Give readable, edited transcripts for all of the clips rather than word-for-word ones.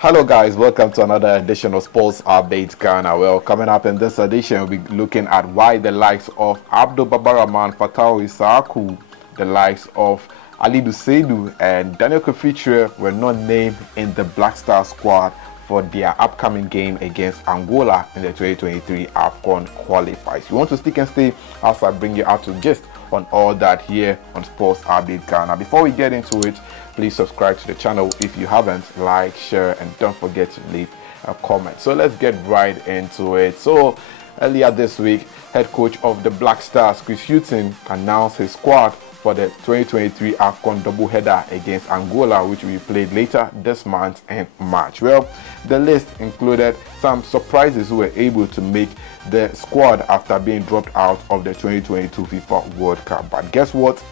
Hello guys, welcome to another edition of Sports Update Ghana. Well, coming up in this edition, we'll be looking at why the likes of Baba Rahman, Issahaku, the likes of Ali Seidu and Daniel Kofitre were not named in the Black Star squad for their upcoming game against Angola in the 2023 AFCON qualifiers. You want to stick and stay as I bring you out to gist on all that here on Sports Update Ghana. Before we get into it, please subscribe to the channel if you haven't, like, share, and don't forget to leave a comment. So let's get right into it. So earlier this week, head coach of the Black Stars, Chris Hughton, announced his squad for the 2023 AFCON doubleheader against Angola, which will be played later this month in March. Well, the list included some surprises who were able to make the squad after being dropped out of the 2022 FIFA World Cup. But guess what?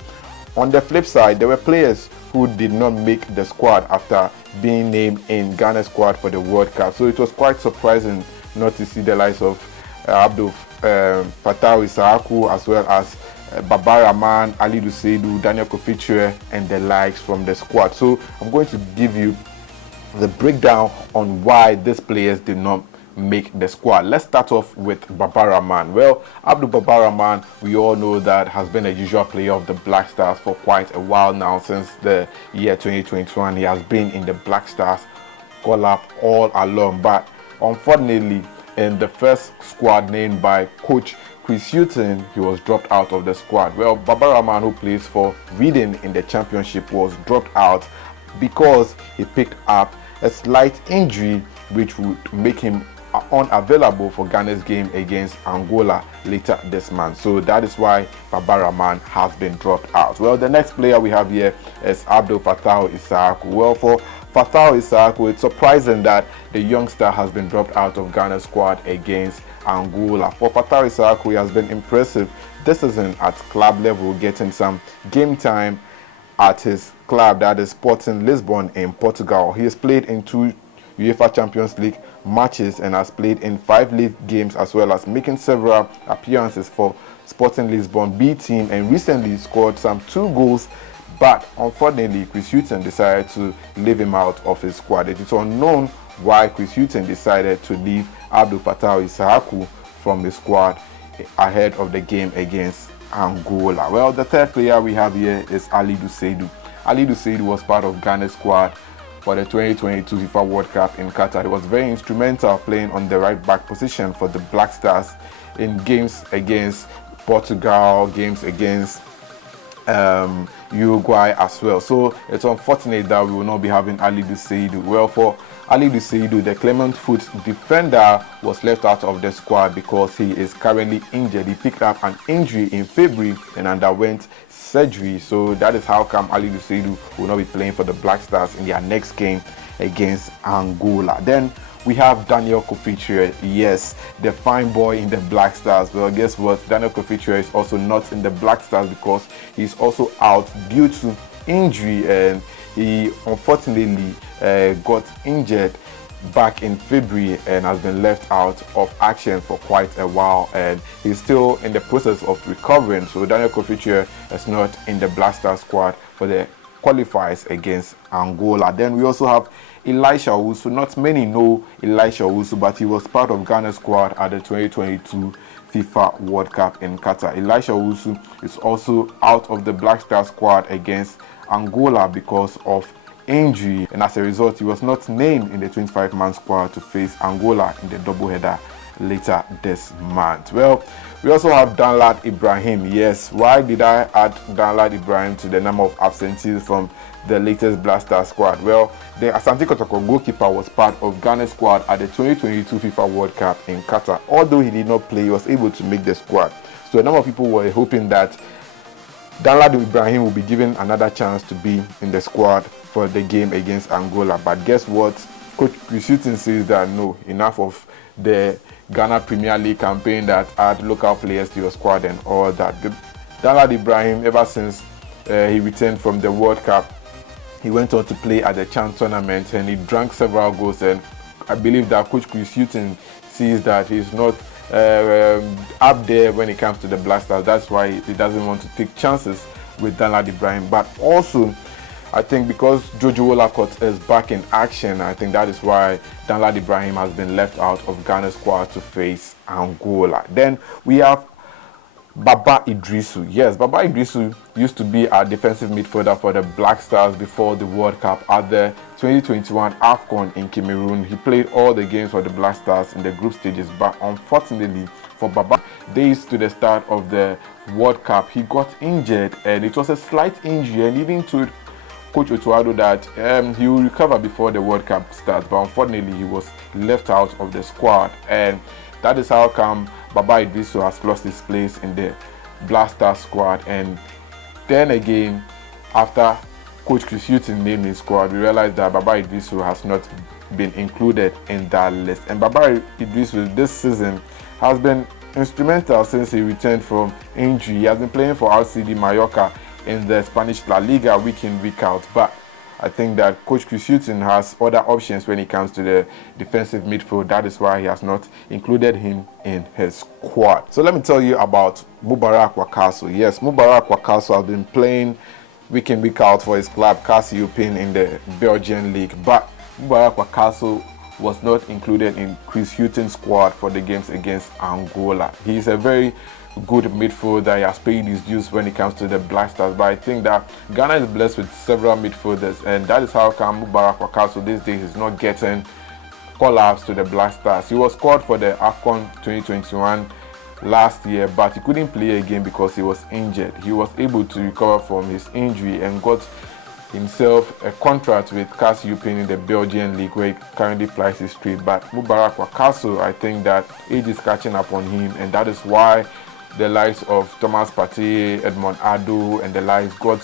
On the flip side, there were players who did not make the squad after being named in Ghana's squad for the World Cup. So it was quite surprising not to see the likes of Abdul Fattah Issahaku, as well as Baba Rahman, Ali Seidu, Daniel Kofitre, and the likes from the squad. So I'm going to give you the breakdown on why these players did not make the squad. Let's start off with Baba Rahman. Well, Baba Rahman, we all know that has been a usual player of the Black Stars for quite a while now. Since the year 2021, he has been in the Black Stars call-up all along. But unfortunately, in the first squad named by coach Chris Hughton, he was dropped out of the squad. Well, Baba Rahman, who plays for Reading in the championship, was dropped out because he picked up a slight injury which would make him unavailable for Ghana's game against Angola later this month. So that is why Baba Rahman has been dropped out. Well, the next player we have here is Abdul Fattah Issahaku. Well, for Fattah Issahaku, it's surprising that the youngster has been dropped out of Ghana's squad against Angola. For Fattah Issahaku, he has been impressive this season at club level, getting some game time at his club, that is Sporting Lisbon in Portugal. He has played in 2 UEFA Champions League matches and has played in 5 league games, as well as making several appearances for Sporting Lisbon B team, and recently scored some 2 goals. But unfortunately, Chris Hughton decided to leave him out of his squad. It is unknown why Chris Hughton decided to leave Abdul Fattah Issahaku from the squad ahead of the game against Angola. Well, the third player we have here is Ali Seidu. Ali Seidu was part of Ghana's squad for the 2022 FIFA World Cup in Qatar. He was very instrumental playing on the right back position for the Black Stars in games against Portugal, games against Uruguay as well. So it's unfortunate that we will not be having Ali Seidu. Well, for Ali Seidu, the Clement Foot defender, was left out of the squad because he is currently injured. He picked up an injury in February and underwent surgery. So that is how come Ali Seidu will not be playing for the Black Stars in their next game against Angola. Then we have Daniel Kofitre, yes, the fine boy in the Black Stars. Well, guess what? Daniel Kofitre is also not in the Black Stars because he's also out due to injury, and he unfortunately got injured back in February and has been left out of action for quite a while, and he's still in the process of recovering. So Daniel Kofitre is not in the Black Stars squad for the qualifiers against Angola. Then we also have Elisha Owusu. Not many know Elisha Owusu, but he was part of Ghana's squad at the 2022 FIFA World Cup in Qatar. Elisha Owusu is also out of the Black Star squad against Angola because of injury, and as a result, he was not named in the 25-man squad to face Angola in the doubleheader later this month. Well, we also have Danlad Ibrahim. Yes, why did I add Danlad Ibrahim to the number of absentees from the latest Black Star squad? Well, the Asante Kotoko goalkeeper was part of Ghana's squad at the 2022 FIFA World Cup in Qatar. Although he did not play, he was able to make the squad. So a number of people were hoping that Danlad Ibrahim will be given another chance to be in the squad for the game against Angola. But guess what? Coach Chris Hughton says that no, enough of the Ghana Premier League campaign that add local players to your squad and all that. Danlad Ibrahim, ever since he returned from the World Cup, he went on to play at the Chan tournament and he drank several goals, and I believe that Coach Chris Hughton sees that he's not up there when it comes to the Black Stars. That's why he doesn't want to take chances with Danlad Ibrahim. But also, I think because Jojo Olakot is back in action, I think that is why Danlad Ibrahim has been left out of Ghana's squad to face Angola. Then we have Baba Idrisu. Yes, Baba Idrisu used to be our defensive midfielder for the Black Stars before the World Cup at the 2021 AFCON in Cameroon. He played all the games for the Black Stars in the group stages, but unfortunately for Baba, days to the start of the World Cup, he got injured, and it was a slight injury, and even told Coach Otuado that he will recover before the World Cup starts, but unfortunately he was left out of the squad, and that is how come Baba Idrisu has lost his place in the Blaster squad. And then again, after Coach Chris Hughton named his squad, we realized that Baba Idrisu has not been included in that list. And Baba Idrisu this season has been instrumental since he returned from injury. He has been playing for RCD Mallorca in the Spanish La Liga week in, week out. But I think that Coach Chris Hughton has other options when it comes to the defensive midfield. That is why he has not included him in his squad. So let me tell you about Mubarak Wakaso. Yes, Mubarak Wakaso has been playing week in, week out for his club, Cassiopein, in the Belgian league. But Mubarak Wakaso was not included in Chris Hughton's squad for the games against Angola. He is a very good midfielder. He has paid his dues when it comes to the Black Stars, but I think that Ghana is blessed with several midfielders, and that is how come Mubarak Wakaso these days is not getting call-ups to the Black Stars. He was called for the AFCON 2021 last year, but he couldn't play again because he was injured. He was able to recover from his injury and got himself a contract with Cassiopein in the Belgian league, where he currently plies his trade. But Mubarak Wakaso, I think that age is catching up on him, and that is why the likes of Thomas Partey, Edmond Ado, and the likes got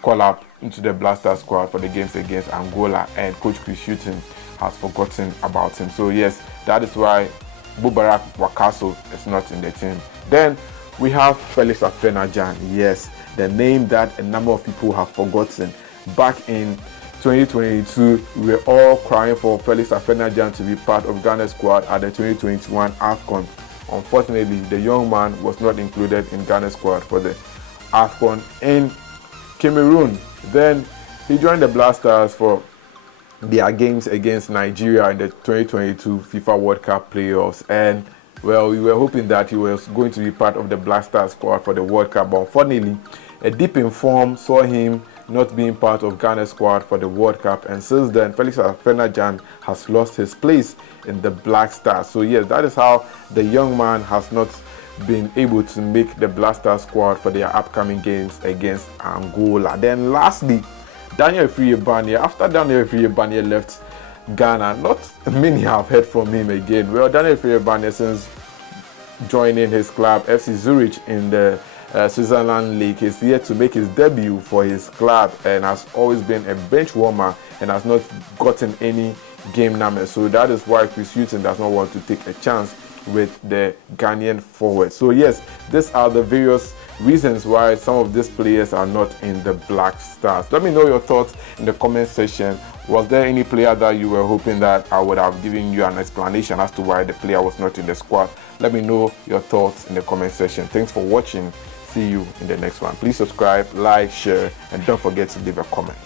called up into the Blaster squad for the games against Angola, and Coach Chris Hughton has forgotten about him. So yes, that is why Mubarak Wakaso is not in the team. Then we have Felix Afena-Gyan. Yes, the name that a number of people have forgotten. Back in 2022, we were all crying for Felix Afena-Gyan to be part of Ghana's squad at the 2021 AFCON. Unfortunately, the young man was not included in Ghana's squad for the AFCON in Cameroon. Then he joined the Black Stars for their games against Nigeria in the 2022 FIFA World Cup playoffs. And well, we were hoping that he was going to be part of the Black Stars squad for the World Cup, but unfortunately, a dip in form saw him not being part of Ghana's squad for the World Cup, and since then Felix Afena-Gyan has lost his place in the Black Stars. So yes, that is how the young man has not been able to make the Black Stars squad for their upcoming games against Angola. Then lastly, Daniel Efriye-Banya. After Daniel Efriye-Banya left Ghana, not many have heard from him again. Well, Daniel Efriye-Banya, since joining his club FC Zurich in the Switzerland League, is yet to make his debut for his club and has always been a bench warmer and has not gotten any game numbers. So that is why Chris Hughton does not want to take a chance with the Ghanaian forward. So yes, these are the various reasons why some of these players are not in the Black Stars. Let me know your thoughts in the comment section. Was there any player that you were hoping that I would have given you an explanation as to why the player was not in the squad? Let me know your thoughts in the comment section. Thanks for watching. See you in the next one. Please subscribe, like, share, and don't forget to leave a comment.